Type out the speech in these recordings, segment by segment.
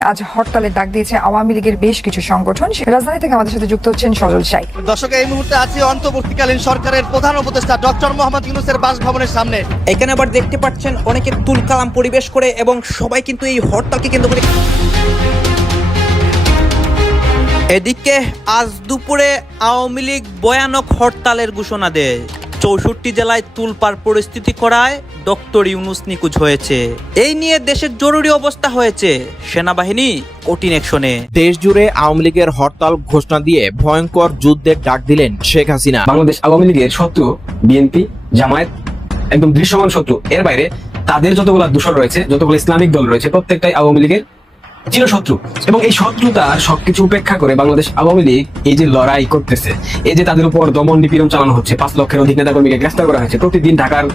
আজ হরতালের ডাক দিয়েছে আওয়ামী লীগের বেশ কিছু সংগঠন। রাজধানী থেকে আমাদের সাথে যুক্ত হচ্ছেন সজল শাই। দর্শক, এই মুহূর্তে আছি অন্তর্বর্তীকালীন সরকারের প্রধান উপদেষ্টা ডক্টর মোহাম্মদ ইউনূসের বাসভবনের সামনে। এখানে আবার দেখতে পাচ্ছেন অনেকে তুলকালাম পরিবেশ করে এবং সবাই কিন্তু এই হরতালকে কেন্দ্র করে। এদিকে আজ দুপুরে আওয়ামী লীগ ভয়ানক হরতালের ঘোষণা দেয়। 64 জেলায় তুলপার পরিস্থিতি করায় ডক্টর ইউনূস নিখোঁজ হয়েছে। এই নিয়ে দেশের জরুরি অবস্থা হয়েছে, সেনাবাহিনী কঠিন অ্যাকশনে। দেশ জুড়ে আওয়ামী লীগের হরতাল ঘোষণা দিয়ে ভয়ঙ্কর যুদ্ধের ডাক দিলেন শেখ হাসিনা। বাংলাদেশ আওয়ামী লীগের শত্রু বিএনপি, জামায়াত একদম দৃশ্যমান শত্রু। এর বাইরে তাদের যতগুলো দূষণ রয়েছে, যতগুলো ইসলামিক দল রয়েছে, প্রত্যেকটাই আওয়ামী লীগের চিরশত্রু। এবং এই শত্রুতা সবকিছু উপেক্ষা করে বাংলাদেশ আওয়ামী লীগ এই যে লড়াই করতেছে, এই যে তাদের উপর দমন নিপীড়ন চালানো হচ্ছে, 5 লক্ষের অধিক নেতাকর্মীকে গ্রেফতার করা হয়েছে, প্রতিদিন ঢাকার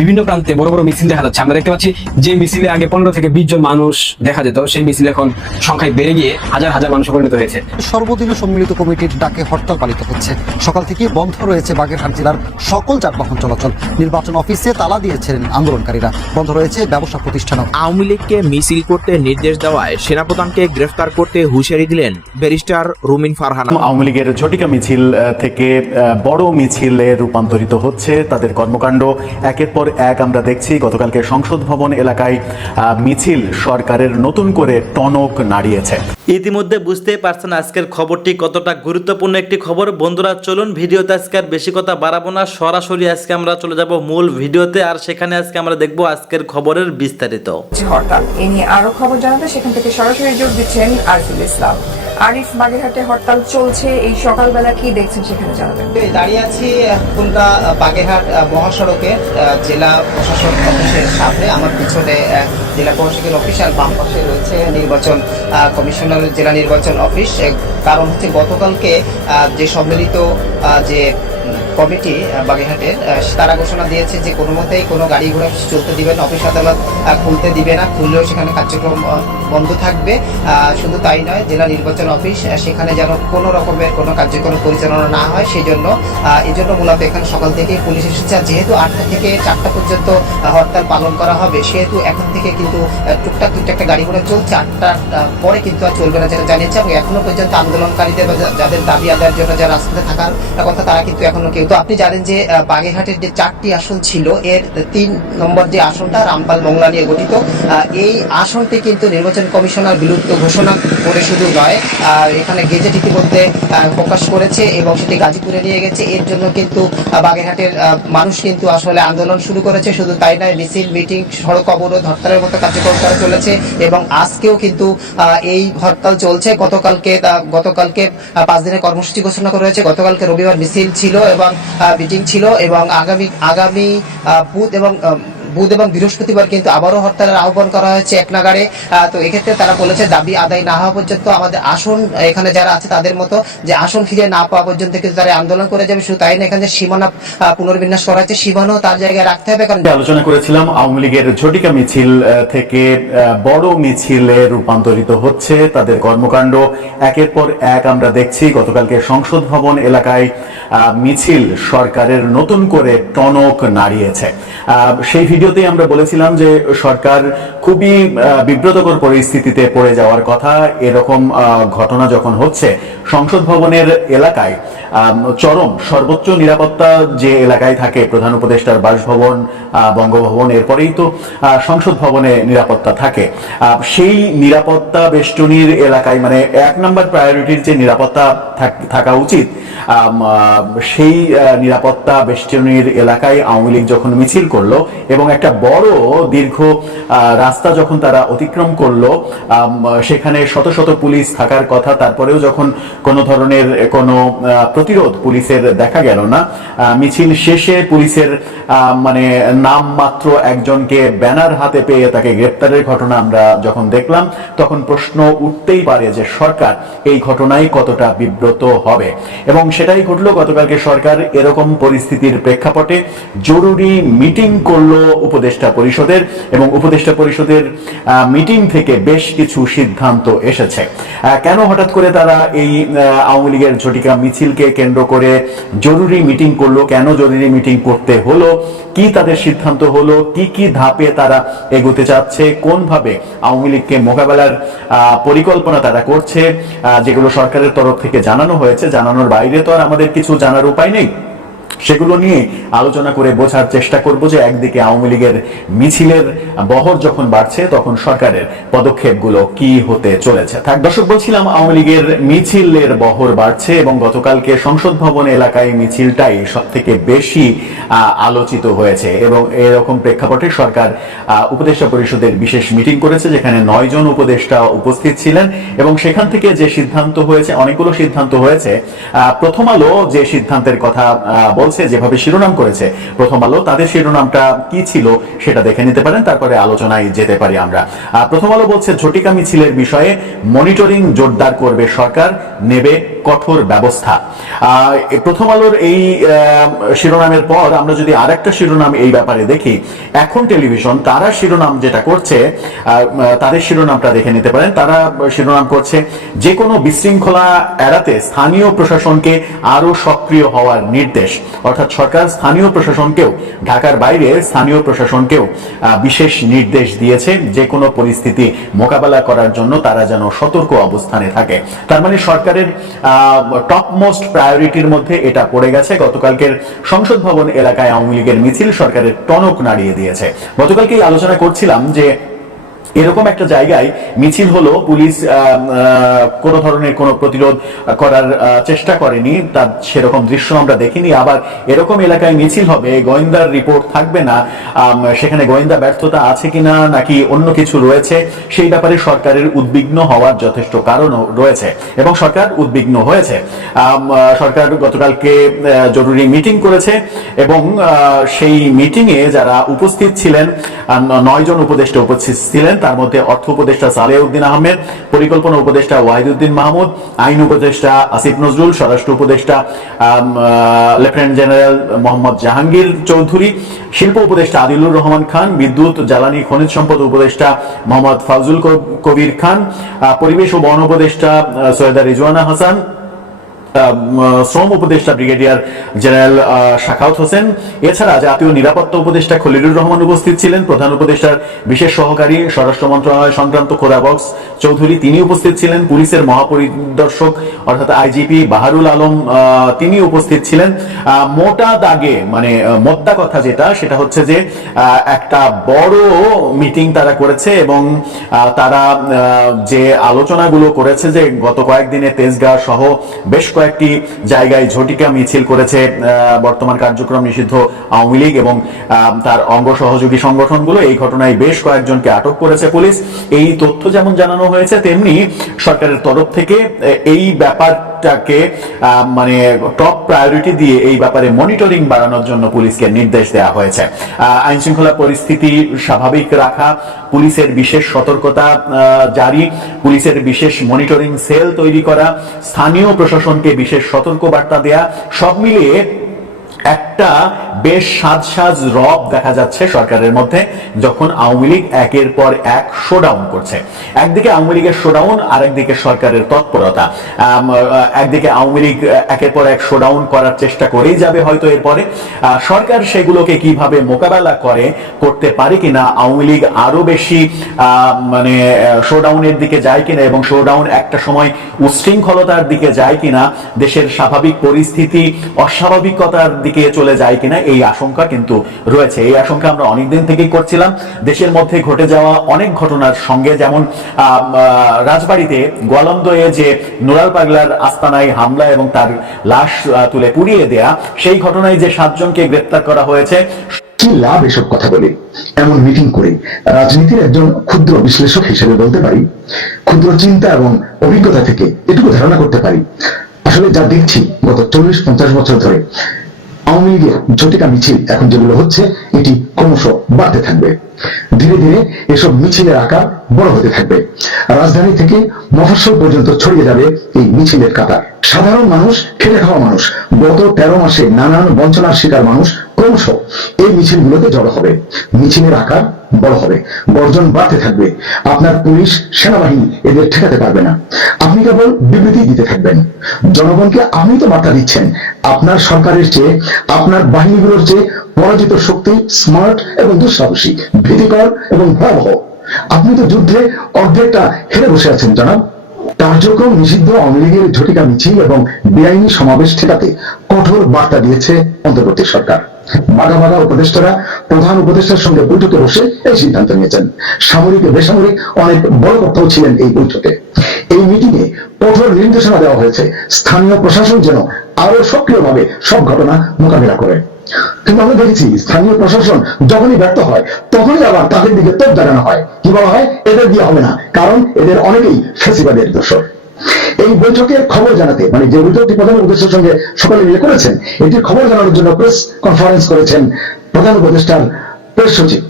বিভিন্ন প্রান্তে বড় বড় মিছিল দেখা যাচ্ছে। আমরা দেখতে পাচ্ছি যে মিছিলে আগে 15 থেকে 20 জন মানুষ দেখা যেত, সেই মিছিল এখন সংখ্যায় বেড়ে গিয়ে হাজার হাজার মানুষ পরিণত হয়েছে। সর্বদলীয় সম্মিলিত কমিটির ডাকে হরতাল পালিত হচ্ছে। সকাল থেকে বন্ধ রয়েছে বাগেরহাট জেলার সকল যানবাহন চলাচল। নির্বাচন অফিসে তালা দিয়েছেন আন্দোলনকারীরা। বন্ধ রয়েছে ব্যবসা প্রতিষ্ঠানও। আওয়ামী লীগকে মিছিল করতে নির্দেশ দেওয়ায় সেনাপ্রধানকে গ্রেফতার করতে হুঁশিয়ারি দিলেন ব্যারিস্টার রুমিন ফারহানা। আওয়ামী লীগের ঝটিকা মিছিল থেকে বড় মিছিলে রূপান্তরিত হচ্ছে তাদের কর্মকাণ্ড। একের পর এক আমরা দেখছি গতকালকে সংসদ ভবন এলাকায় মিছিল সরকারের নতুন করে টনক নাড়িয়েছে। ইতিমধ্যে বুঝতেই পারছেন আজকের খবরটি কতটা গুরুত্বপূর্ণ একটি খবর। বন্ধুরা চলুন ভিডিওতে আজকে আর বেশি কথা বাড়াবো না, সরাসরি আজকে আমরা চলে যাব মূল ভিডিওতে। আর সেখানে আজকে আমরা দেখবো আজকের খবরের বিস্তারিত। হরতাল এ নিয়ে আরো খবর জানাতে সেখান থেকে সরাসরি যোগ দিচ্ছেন আরিফুল ইসলাম। আরিফ, বাগেরহাটে হরতাল চলছে, এই সকালবেলা কি দেখছেন সেখানে জানাবেন। দাঁড়িয়ে আছি খুলনা বাগেরহাট মহাসড়কে জেলা প্রশাসন অফিসের সামনে। আমার পিছনে জেলা প্রশাসকের অফিস আর বাম পাশে রয়েছে নির্বাচন কমিশনার জেলা নির্বাচন অফিস। কারণ হচ্ছে গতকালকে যে সম্মিলিত যে কমিটি বাগেরহাটের, তারা ঘোষণা দিয়েছে যে কোনো মতেই কোনো গাড়ি ঘোড়া চলতে দিবে না, অফিস আদালত খুলতে দিবে না, খুললেও সেখানে কার্যক্রম বন্ধ থাকবে। শুধু তাই নয়, জেলা নির্বাচন অফিস সেখানে যেন কোনো রকমের কোনো কার্যক্রম পরিচালনা না হয় সেই জন্য মূলত এখানে সকাল থেকেই পুলিশ এসেছে। যেহেতু 8টা থেকে 4টা পর্যন্ত হরতাল পালন করা হবে, সেহেতু এখন থেকে কিন্তু টুকটাক একটা গাড়ি ঘোড়া চলছে। 8টার পরে কিন্তু আর চলবে না, যেটা জানিয়েছে। এবং এখনো পর্যন্ত আন্দোলনকারীদের যাদের দাবি আদায়ের জন্য যারা রাস্তাতে থাকার কথা, তারা কিন্তু এখনো কেউ। তো আপনি জানেন যে বাগেরহাটের যে 4টি আসন ছিল, এর 3 নম্বর যে আসনটা রামপাল মোংলা নিয়ে গঠিত, এই আসনটি কিন্তু নির্বাচন কমিশনার বিলুপ্ত ঘোষণা করে শুধু নয়, এখানে গেজেট ইতিমধ্যে প্রকাশ করেছে এবং সেটি গাজীপুরে নিয়ে গেছে। এর জন্য কিন্তু বাগেরহাটের মানুষ কিন্তু আসলে আন্দোলন শুরু করেছে। শুধু তাই নয়, মিছিল, মিটিং, সড়ক অবরোধ, হরতালের মতো কার্যক্রম করা চলেছে এবং আজকেও কিন্তু এই হরতাল চলছে। গতকালকে 5 দিনের কর্মসূচি ঘোষণা করা হয়েছে। গতকালকে রবিবার মিছিল ছিল এবং মিটিং ছিল এবং আগামী বুধ এবং বৃহস্পতিবার কিন্তু আবারও হরতালের আহ্বান করা হয়েছে এক নাগাড়ে। তো এক্ষেত্রে তারা বলেছে দাবি আদায় না হওয়া পর্যন্ত, আমাদের আসন এখানে যারা আছে তাদের মতো যে আসন ফিরে না পাওয়া পর্যন্ত কিন্তু তারা আন্দোলন করে যাবে। শুধু তাই না, এখানে যে সীমানা পুনর্বিন্যাস করা হয়েছে, সীমানাও তার জায়গায় রাখতে হবে। কারণ আলোচনা করেছিলাম আওয়ামী লীগের ঝটিকা মিছিল থেকে বড় মিছিলে রূপান্তরিত হচ্ছে তাদের কর্মকাণ্ড। একের পর এক আমরা দেখছি গতকালকে সংসদ ভবন এলাকায় মিছিল সরকারের নতুন করে টনক নাড়িয়েছে। সেই ভিডিওতে আমরা বলেছিলাম যে সরকার খুবই বিব্রতকর পরিস্থিতিতে পড়ে যাওয়ার কথা। এরকম ঘটনা যখন হচ্ছে, সংসদ ভবনের এলাকায় চরম সর্বোচ্চ নিরাপত্তা যে এলাকায় থাকে, প্রধান উপদেষ্টার বাসভবন, বঙ্গভবন, এরপরেই তো সংসদ ভবনে নিরাপত্তা থাকে। সেই নিরাপত্তা বেষ্টনীর এলাকায়, মানে 1 নম্বর প্রায়োরিটির যে নিরাপত্তা থাকা উচিত, সেই নিরাপত্তা বেষ্টনীর এলাকায় আওয়ামী লীগ যখন মিছিল করলো এবং একটা বড় দীর্ঘ রাস্তা যখন তারা অতিক্রম করলো, সেখানে শত শত পুলিশ থাকার কথা, তারপরেও যখন কোনো ধরনের কোনো প্রতিরোধ পুলিশের দেখা গেল না, মিছিল শেষে পুলিশের নাম মাত্র একজনকে ব্যানার হাতে পেয়ে তাকে গ্রেপ্তারের ঘটনা আমরা যখন দেখলাম, তখন প্রশ্ন উঠতেই পারে যে সরকার এই ঘটনায় কতটা বিব্রত হবে। এবং সেটাই ঘটলো। গতকালকে সরকার এরকম পরিস্থিতির প্রেক্ষাপটে জরুরি মিটিং করলো উপদেষ্টা পরিষদের এবং উপদেষ্টা পরিষদের মিটিং থেকে বেশ কিছু সিদ্ধান্ত এসেছে। কেন হঠাৎ করে তারা এই আওয়ামী লীগের ঝটিকা মিছিলকে কেন্দ্র করে জরুরি মিটিং করলো, কেন জরুরি মিটিং করতে হলো, কি তাদের সিদ্ধান্ত হলো, কি কি ধাপে তারা এগোতে চাচ্ছে, কোন ভাবে আওয়ামী লীগকে মোকাবেলার পরিকল্পনা তারা করছে, যেগুলো সরকারের তরফ থেকে জানানো হয়েছে, জানানোর বাইরে তো আর আমাদের কিছু জানার উপায় নেই। সেগুলো নিয়ে আলোচনা করে বোঝার চেষ্টা করব যে একদিকে আওয়ামী লীগের মিছিলের বহর যখন বাড়ছে তখন সরকারের পদক্ষেপগুলো কি হতে চলেছে। দর্শক, বলছিলাম আওয়ামী লীগের মিছিলের বহর বাড়ছে এবং গতকালকে সংসদ ভবন এলাকায় মিছিলটাই সব থেকে বেশি আলোচিত হয়েছে এবং এরকম প্রেক্ষাপটে সরকার উপদেষ্টা পরিষদের বিশেষ মিটিং করেছে, যেখানে 9 জন উপদেষ্টা উপস্থিত ছিলেন এবং সেখান থেকে যে সিদ্ধান্ত হয়েছে, অনেকগুলো সিদ্ধান্ত হয়েছে। প্রথম আলো যে সিদ্ধান্তের কথা বলছে, যেভাবে শিরোনাম করেছে প্রথম আলো, তাদের শিরোনামটা কি ছিল সেটা দেখে নিতে পারেন, তারপরে আলোচনায় যেতে পারি আমরা। প্রথম আলো বলছে ঝটিকা মিছিলের বিষয়ে মনিটরিং জোরদার করবে সরকার, নেবে কঠোর ব্যবস্থা। প্রথম আলোর এই শিরোনামের পর আমরা যদি আরেকটা শিরোনাম এই ব্যাপারে দেখি, এখন টেলিভিশন তারা শিরোনাম যেটা করছে, তাদের শিরোনামটা দেখে নিতে পারেন। তারা শিরোনাম করছে যে কোনো বিশৃঙ্খলা এড়াতে স্থানীয় প্রশাসনকে আরো সক্রিয় হওয়ার নির্দেশ। অর্থাৎ সরকার স্থানীয় প্রশাসনকেও, ঢাকার বাইরে স্থানীয় প্রশাসনকেও বিশেষ নির্দেশ দিয়েছে যে কোনো পরিস্থিতি মোকাবেলা করার জন্য তারা যেন সতর্ক অবস্থানে থাকে। তার মানে সরকারের টপ মোস্ট প্রায়োরিটির মধ্যে এটা পড়ে গেছে। গতকালকের সংসদ ভবন এলাকায় আওয়ামী লীগের মিছিল সরকারের টনক নাড়িয়ে দিয়েছে। গতকালকেই আলোচনা করছিলাম যে এরকম একটা জায়গায় মিছিল হলো, পুলিশ কোন ধরনের কোনো প্রতিরোধ করার চেষ্টা করেনি, তার সেরকম দৃশ্য আমরা দেখিনি। আবার এরকম এলাকায় মিছিল হবে, গোয়েন্দার রিপোর্ট থাকবে না, সেখানে গোয়েন্দা ব্যর্থতা আছে কিনা নাকি অন্য কিছু রয়েছে, সেই ব্যাপারে সরকারের উদ্বিগ্ন হওয়ার যথেষ্ট কারণও রয়েছে এবং সরকার উদ্বিগ্ন হয়েছে। সরকার গতকালকে জরুরি মিটিং করেছে এবং সেই মিটিংয়ে যারা উপস্থিত ছিলেন, 9 জন উপদেষ্টা উপস্থিত ছিলেন, তার মধ্যে অর্থ উপদেষ্টা সালেউদ্দিন আহমেদ, পরিকল্পনা উপদেষ্টা ওয়াহিদুদ্দিন মাহমুদ, আইন উপদেষ্টা আসিফ নজরুল, স্বরাষ্ট্র উপদেষ্টা লেফটেন্যান্ট জেনারেল মোহাম্মদ জাহাঙ্গীর চৌধুরী, শিল্প উপদেষ্টা আদিলুর রহমান খান, বিদ্যুৎ জ্বালানি খনিজ সম্পদ উপদেষ্টা মোহাম্মদ ফাজুল কবির খান, পরিবেশ ও বন উপদেষ্টা সৈয়দা রিজওয়ানা হাসান, শ্রম উপদেষ্টা ব্রিগেডিয়ার জেনারেল শাখাওয়াত হোসেন, এছাড়া জাতীয় নিরাপত্তা উপদেষ্টা খলিলুর রহমান উপস্থিত ছিলেন, প্রধান উপদেষ্টার বিশেষ সহকারী স্বরাষ্ট্র মন্ত্রণালয় সংক্রান্ত খোদাবক্স চৌধুরী তিনি উপস্থিত ছিলেন, পুলিশের মহাপরিদর্শক অর্থাৎ আইজিপি বাহারুল আলম তিনি উপস্থিত ছিলেন। মোটা দাগে মানে মোদ্দা কথা যেটা, সেটা হচ্ছে যে একটা বড় মিটিং তারা করেছে এবং তারা যে আলোচনাগুলো করেছে যে গত কয়েকদিনে তেজগাঁ সহ বেশ কয়েকটি জায়গায় ঝটিকা মিছিল করেছে বর্তমান কার্যক্রম নিষিদ্ধ আওয়ামী লীগ এবং তার অঙ্গ সহযোগী সংগঠনগুলো। এই ঘটনায় বেশ কয়েকজনকে আটক করেছে পুলিশ। এই তথ্য যেমন জানানো হয়েছে, তেমনি সরকারের তরফ থেকে এই ব্যাপারটাকে মানে টপ প্রায়োরিটি দিয়ে এই ব্যাপারে মনিটরিং বাড়ানোর জন্য পুলিশকে নির্দেশ দেওয়া হয়েছে। আইন শৃঙ্খলা পরিস্থিতি স্বাভাবিক রাখা, পুলিশের বিশেষ সতর্কতা জারি, পুলিশের বিশেষ মনিটরিং সেল তৈরি করা, স্থানীয় প্রশাসনকে বিশেষ সতর্ক বার্তা দেয়া, সব মিলিয়ে একটা বেশ সাজ রব দেখা যাচ্ছে সরকারের মধ্যে যখন আওয়ামী লীগ একের পর এক শোডাউন করছে। একদিকে আওয়ামী লীগের শোডাউন, আরেকদিকে সরকারের তৎপরতা। একদিকে আওয়ামী লীগ একের পর এক শোডাউন করার চেষ্টা করেই যাবে হয়তো এরপরে, সরকার সেগুলোকে কিভাবে মোকাবেলা করতে পারে কিনা, আওয়ামী লীগ আরো বেশি মানে শোডাউনের দিকে যায় কিনা এবং শোডাউন একটা সময় উচ্ছৃঙ্খলতার দিকে যায় কিনা, দেশের স্বাভাবিক পরিস্থিতি অস্বাভাবিকতার দিকে চলে যায় কিনা, এই আশঙ্কা কিন্তু রয়েছে। এই আশঙ্কা আমরা অনেকদিন থেকেই করছিলাম। দেশের মধ্যে ঘটে যাওয়া অনেক ঘটনার সঙ্গে, যেমন রাজবাড়িতে গোয়ালন্দয়ে যে নুরাল পাগলার আস্তানায় হামলা এবং তার লাশ তুলে পুড়িয়ে দেয়া, সেই ঘটনায় যে 7 জনকে গ্রেপ্তার করা হয়েছে। কি লাভ এসব কথা বলে, এমন মিটিং করে? রাজনীতির একজন ক্ষুদ্র বিশ্লেষক হিসেবে বলতে পারি, ক্ষুদ্র চিন্তা এবং অভিজ্ঞতা থেকে এটুকু ধারণা করতে পারি, আসলে যা দেখছি গত 40-50 বছর ধরে আওয়ামী লীগের ঝটিকা মিছিল এখন যেগুলো হচ্ছে, এটি ক্রমশ বাড়তে থাকবে। ধীরে ধীরে এসব মিছিলের আকার বড় হতে থাকবে। রাজধানী থেকে মফস্বল পর্যন্ত ছড়িয়ে যাবে এই মিছিলের কাতার। সাধারণ মানুষ, খেটে খাওয়া মানুষ, গত 13 মাসে নানান বঞ্চনার শিকার মানুষ ক্রমশ এই মিছিলগুলোতে জড়ো হবে। মিছিলের আকার বড় হবে, গর্জন বাড়তে থাকবে। আপনার পুলিশ, সেনাবাহিনী এদের ঠেকাতে পারবে না। আপনি কেবল বিবৃতি দিতে থাকবেন। জনগণকে আপনি তো বার্তা দিচ্ছেন আপনার সরকারের চেয়ে, আপনার বাহিনীগুলোর চেয়ে পরাজিত শক্তি স্মার্ট এবং দুঃসাহসী, ভীতিকর এবং ভয়াবহ। আপনি তো যুদ্ধে অর্ধেকটা হেরে বসে আছেন জনাব। কার্যক্রম নিষিদ্ধ আওয়ামী লীগের ঝটিকা মিছিল এবং বেআইনি সমাবেশ ঠেকাতে কঠোর বার্তা দিয়েছে অন্তর্বর্তী সরকার। বাঘা বাঘা উপদেষ্টারা প্রধান উপদেষ্টার সঙ্গে বৈঠকে বসে এই সিদ্ধান্ত নিয়েছেন। সামরিক বেসামরিক অনেক বড় কথাও ছিলেন এই বৈঠকে। এই মিটিংয়ে কঠোর নির্দেশনা দেওয়া হয়েছে স্থানীয় প্রশাসন যেন আরো সক্রিয়ভাবে সব ঘটনা মোকাবিলা করে। কিন্তু আমরা দেখেছি স্থানীয় প্রশাসন যখনই ব্যর্থ হয় তখনই আবার তাদের দিকে তোপ দাঁড়ানো হয়। কি বলা হয়, এদের দিয়ে হবে না, কারণ এদের অনেকেই ফেসিবাদের দোষর। এই বৈঠকের খবর জানাতে, মানে যে বৈঠকটি প্রধান উপদেষ্টার সঙ্গে সকালে মিলে করেছেন, এটির খবর জানানোর জন্য প্রেস কনফারেন্স করেছেন প্রধান উপদেষ্টার প্রেস সচিব।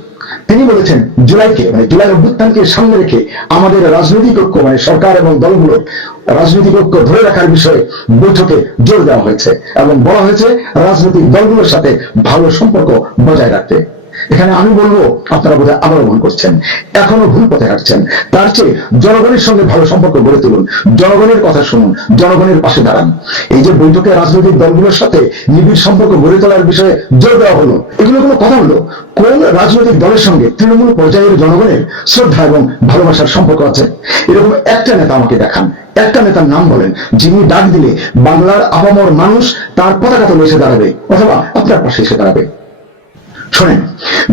তিনি বলেছেন জুলাইকে, মানে জুলাই অভ্যুত্থানকে সামনে রেখে আমাদের রাজনৈতিক ঐক্য, মানে সরকার এবং দলগুলোর রাজনৈতিক ঐক্য ধরে রাখার বিষয়ে বৈঠকে জোর দেওয়া হয়েছে এবং বলা হয়েছে রাজনৈতিক দলগুলোর সাথে ভালো সম্পর্ক বজায় রাখতে। এখানে আমি বলবো আপনারা বোধহয় আবারও ভুল করছেন, এখনো ভুল পথে হাঁটছেন। তার চেয়ে জনগণের সঙ্গে ভালো সম্পর্ক গড়ে তুলুন, জনগণের কথা শুনুন, জনগণের পাশে দাঁড়ান। এই যে বৈঠকে রাজনৈতিক দলগুলোর সাথে নিবিড় সম্পর্ক গড়ে তোলার বিষয়ে জোর দেওয়া হলো, এগুলো কোনো কথা হলো? কোন রাজনৈতিক দলের সঙ্গে তৃণমূল পর্যায়ের জনগণের শ্রদ্ধা এবং ভালোবাসার সম্পর্ক আছে? এরকম একটা নেতা আমাকে দেখান, একটা নেতার নাম বলেন যিনি ডাক দিলে বাংলার আপামর মানুষ তার পতাকা তলে এসে দাঁড়াবে অথবা আপনার পাশে এসে দাঁড়াবে। শোনেন,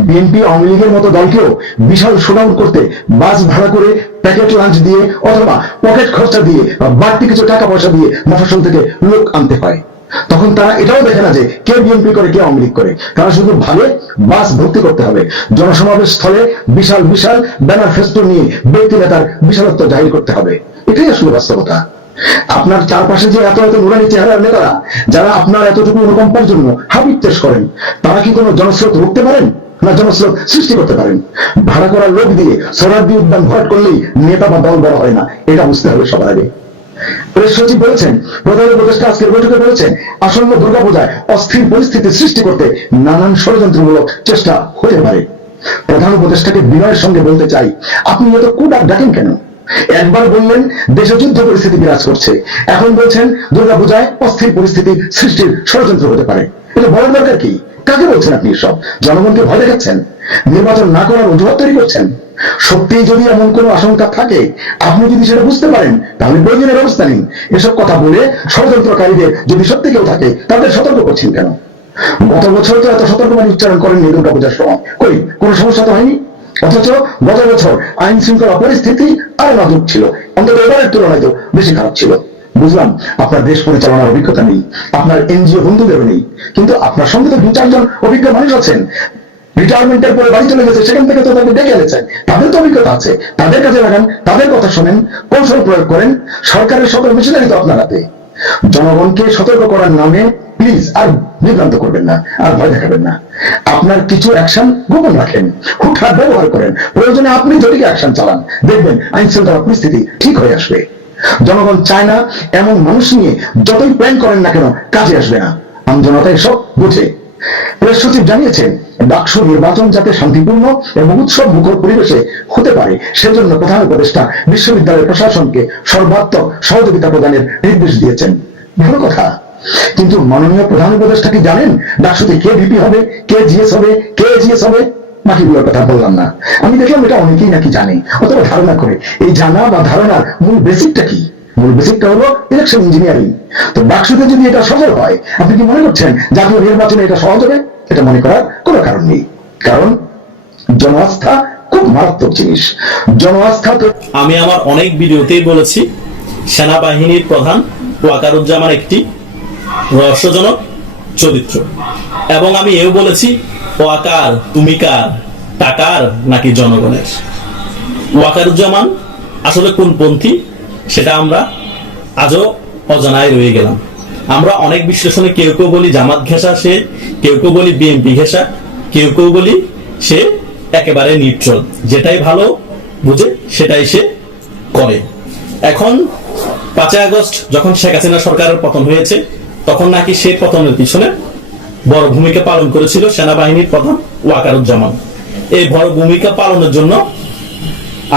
বিএনপি আওয়ামী লীগের মতো দলকেও বিশাল শোডাউন করতে বাস ভাড়া করে, প্যাকেট লাঞ্চ দিয়ে অথবা পকেট খরচা দিয়ে বা বাড়তি কিছু টাকা পয়সা দিয়ে মফস্বল থেকে লোক আনতে হয়। তখন তারা এটাও দেখে না যে কে বিএনপি করে কে আওয়ামী লীগ করে। তারা শুধু ভাবে বাস ভর্তি করতে হবে, জনসমাবেশ স্থলে বিশাল বিশাল ব্যানার ফেস্টুন নিয়ে ব্যক্তি নেতার বিশালত্ব জাহির করতে হবে। এটাই আসলে বাস্তবতা। আপনার চারপাশে যে এত এত নুরানি চেহারার নেতারা, যারা আপনার এতটুকু অনুকম্পার জন্য হাবিত্যেস করেন, তারা কি কোনো জনস্রোত রুখতে পারেন না জনস্রোত সৃষ্টি করতে পারেন? ভাড়া করার লোক দিয়ে সোহরাওয়ার্দী উদ্যান ভরাট করলেই নেতা বা দল বড় হয় না, এটা বুঝতে হবে সবার আগে। প্রেস সচিব বলেছেন, প্রধান উপদেষ্টা আজকের বৈঠকে বলেছেন, আসন্ন দুর্গাপূজায় অস্থির পরিস্থিতি সৃষ্টি করতে নানান ষড়যন্ত্রমূলক চেষ্টা হতে পারে। প্রধান উপদেষ্টাকে বিনয়ের সঙ্গে বলতে চাই, আপনি এত কুডাক ডাকেন কেন? একবার বললেন দেশে যুদ্ধ পরিস্থিতি বিরাজ করছে, এখন বলছেন দুর্গাপূজায় অস্থির পরিস্থিতি সৃষ্টির ষড়যন্ত্র হতে পারে। এটা বলার দরকার কি? কাকে বলছেন আপনি সব? জনগণকে ভয় দেখাচ্ছেন? নির্বাচন না করার অজুহাত তৈরি করছেন? সত্যি যদি এমন কোনো আশঙ্কা থাকে, আপনি যদি সেটা বুঝতে পারেন, তাহলে প্রয়োজনীয় ব্যবস্থা নিন। এসব কথা বলে ষড়যন্ত্রকারীদের যদি সত্যি কেউ থাকে, তাদের সতর্ক করছেন কেন? গত বছর তো এত সতর্কবাণী উচ্চারণ করেননি দুর্গাপূজার সময়, কই কোনো সমস্যা তো হয়নি। অথচ গত বছর আইন শৃঙ্খলা পরিস্থিতি আরো নাজুক ছিল, অন্তত এবারের তুলনায় তো বেশি খারাপ ছিল। বুঝলাম আপনার দেশ পরিচালনার অভিজ্ঞতা নেই, আপনার এনজিও বন্ধুদেরও নেই, কিন্তু আপনার সঙ্গে তো 2-4 জন অভিজ্ঞ মানুষ আছেন। রিটায়ারমেন্টের পরে বাড়ি চলে গেছে, সেখান থেকে তো তাদের ডেকে এনেছেন, তাদের তো অভিজ্ঞতা আছে। তাদের কাছে লাগান, তাদের কথা শোনেন, কৌশল প্রয়োগ করেন। সরকারের সকল মেশিনারি তো আপনার হাতে। জনগণকে সতর্ক করার নামে প্লিজ আর বিভ্রান্ত করবেন না, আর ভয় দেখাবেন না। আপনার কিছু অ্যাকশন গোপন রাখেন, হুটহাট ব্যবহার করেন, প্রয়োজনে আপনি জটিল অ্যাকশন চালান, দেখবেন আইন শৃঙ্খলা পরিস্থিতি ঠিক হয়ে আসবে। জনগণ চায় না এমন মানুষ নিয়ে যতই প্ল্যান করেন না কেন কাজে আসবে না। আমজনতা এসব বুঝে। প্রেস সচিব জানিয়েছেন, ডাকসু নির্বাচন যাতে শান্তিপূর্ণ এবং উৎসব মুখর পরিবেশে হতে পারে, সেজন্য প্রধান উপদেষ্টা বিশ্ববিদ্যালয় প্রশাসনকে সর্বাত্মক সহযোগিতা প্রদানের নির্দেশ দিয়েছেন। ভালো কথা, কিন্তু মাননীয় প্রধান উপদেষ্টা কি জানেন ডাকসুতে কে ভিপি হবে, কে জিএস হবে, কে জিএস হবে? বাকিগুলোর কথা বললাম না, আমি দেখলাম এটা অনেকেই নাকি জানে অথবা ধারণা করে। এই জানা বা ধারণার মূল বেসিকটা কি? মূল বেসিকটা হলো ইলেকশন ইঞ্জিনিয়ারিং। তো ডাকসুতে যদি এটা সফল হয়, আপনি কি মনে করছেন জাতীয় নির্বাচনে এটা সহজ হবে? এটা মনে করার কোনো কারণ নেই, কারণ জনআস্থা খুব মারাত্মক জিনিস। জনআস্থা তো আমি আমার অনেক ভিডিওতেই বলেছি, সেনাবাহিনীর প্রধান ওয়াকারুজ্জামান একটি রহস্যজনক চরিত্র, এবং আমি এও বলেছি ওয়াকার তুমি কার, টাকার নাকি জনগণের? ওয়াকারুজ্জামান আসলে কোন পন্থী সেটা আমরা আজও অজানায় রয়ে গেলাম। আমরা অনেক বিশ্লেষণে কেউ কেউ বলি জামাত ঘেঁষা সে, কেউ কেউ বলি বিএনপি ঘেঁষা, কেউ কেউ বলি সে একেবারে নিউট্রাল, যেটাই ভালো বুঝে সেটাই সে করে। এখন 5 আগস্ট যখন শেখ হাসিনা সরকারের পতন হয়েছে, তখন নাকি সে পতনের পিছনে বড় ভূমিকা পালন করেছিল সেনাবাহিনীর প্রধান ওয়াকারুজ্জামান। এই বড় ভূমিকা পালনের জন্য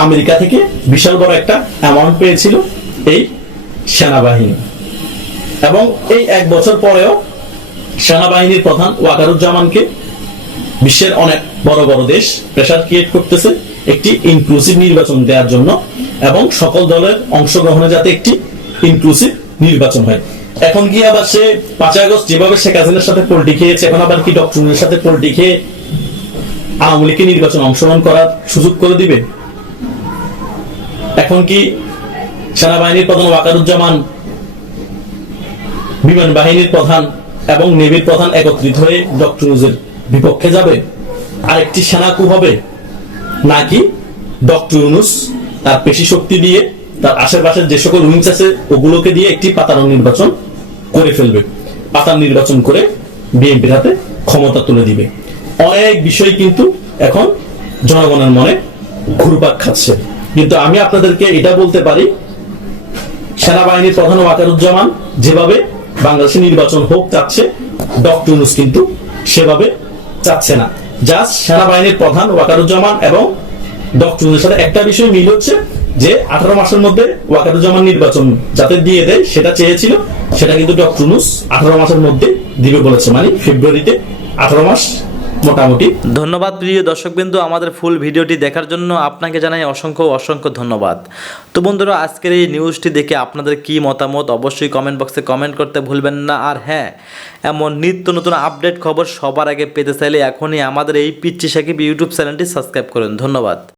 আমেরিকা থেকে বিশাল বড় একটা অ্যামাউন্ট পেয়েছিল এই সেনাবাহিনী, এবং এই 1 বছর পরেও সেনাবাহিনীর প্রধান ওয়াকারুজ্জামানকে বিশ্বের অনেক বড় বড় দেশ প্রেসার ক্রিয়েট করতেছে একটি ইনক্লুসিভ নির্বাচন দেওয়ার জন্য, এবং সকল দলের অংশগ্রহণে যাতে একটি ইনক্লুসিভ নির্বাচন হয়। এখন কি আবার সে 5 আগস্ট যেভাবে শেখ হাসিনার সাথে পোল্টি খেয়েছে, এখন আবার কি ডক্টর ইউনূসের সাথে পোল্টি খেয়ে আওয়ামী লীগকে নির্বাচন অংশগ্রহণ করার সুযোগ করে দিবে? এখন কি সেনাবাহিনীর প্রধান ওয়াকারুজ্জামান, বিমান বাহিনীর প্রধান এবং নেভির প্রধান একত্রিত হয়ে ডক্টর ইউনূসের বিপক্ষে যাবে? আরেকটি সেনা কু হবে? নাকি ডক্টর ইউনূস তার পেশি শক্তি দিয়ে তার আশেপাশের যে সকল উইংস আছে ওগুলোকে দিয়ে একটি পাতানো নির্বাচন করে ফেলবে, পাতার নির্বাচন করে বিএনপির হাতে ক্ষমতা তুলে দিবে? অনেক বিষয় কিন্তু এখন জনগণের মনে ঘুরপাক খাচ্ছে। কিন্তু আমি আপনাদেরকে এটা বলতে পারি, সেনাবাহিনীর প্রধান ওয়াকারুজ্জামান যেভাবে বাংলাদেশে নির্বাচন হোক চাচ্ছে, ডক্টর ইউনূস কিন্তু সেভাবে চাচ্ছে না। জাস্ট সেনাবাহিনীর প্রধান ওয়াকারুজ্জামান এবং ডক্টর ইউনূসের সাথে একটা বিষয় মিল হচ্ছে যে 18 মাসের মধ্যে ওয়াকারুজ্জামান নির্বাচন যাতে দিয়ে দেয় সেটা চেয়েছিল, সেটা কিন্তু ডক্টর ইউনূস 18 মাসের মধ্যে দিবে বলেছে, মানে ফেব্রুয়ারিতে 18 মাস মোটামুটি। ধন্যবাদ প্রিয় দর্শকবৃন্দ, আমাদের ফুল ভিডিওটি দেখার জন্য আপনাকে জানাই অসংখ্য অসংখ্য ধন্যবাদ। তো বন্ধুরা, আজকের এই নিউজটি দেখে আপনাদের কি মতামত অবশ্যই কমেন্ট বক্সে কমেন্ট করতে ভুলবেন না। আর হ্যাঁ, এমন নিত্য নতুন আপডেট খবর সবার আগে পেতে চাইলে এখনই আমাদের এই পিচ্চি সাকিব ইউটিউব চ্যানেলটি সাবস্ক্রাইব করুন। ধন্যবাদ।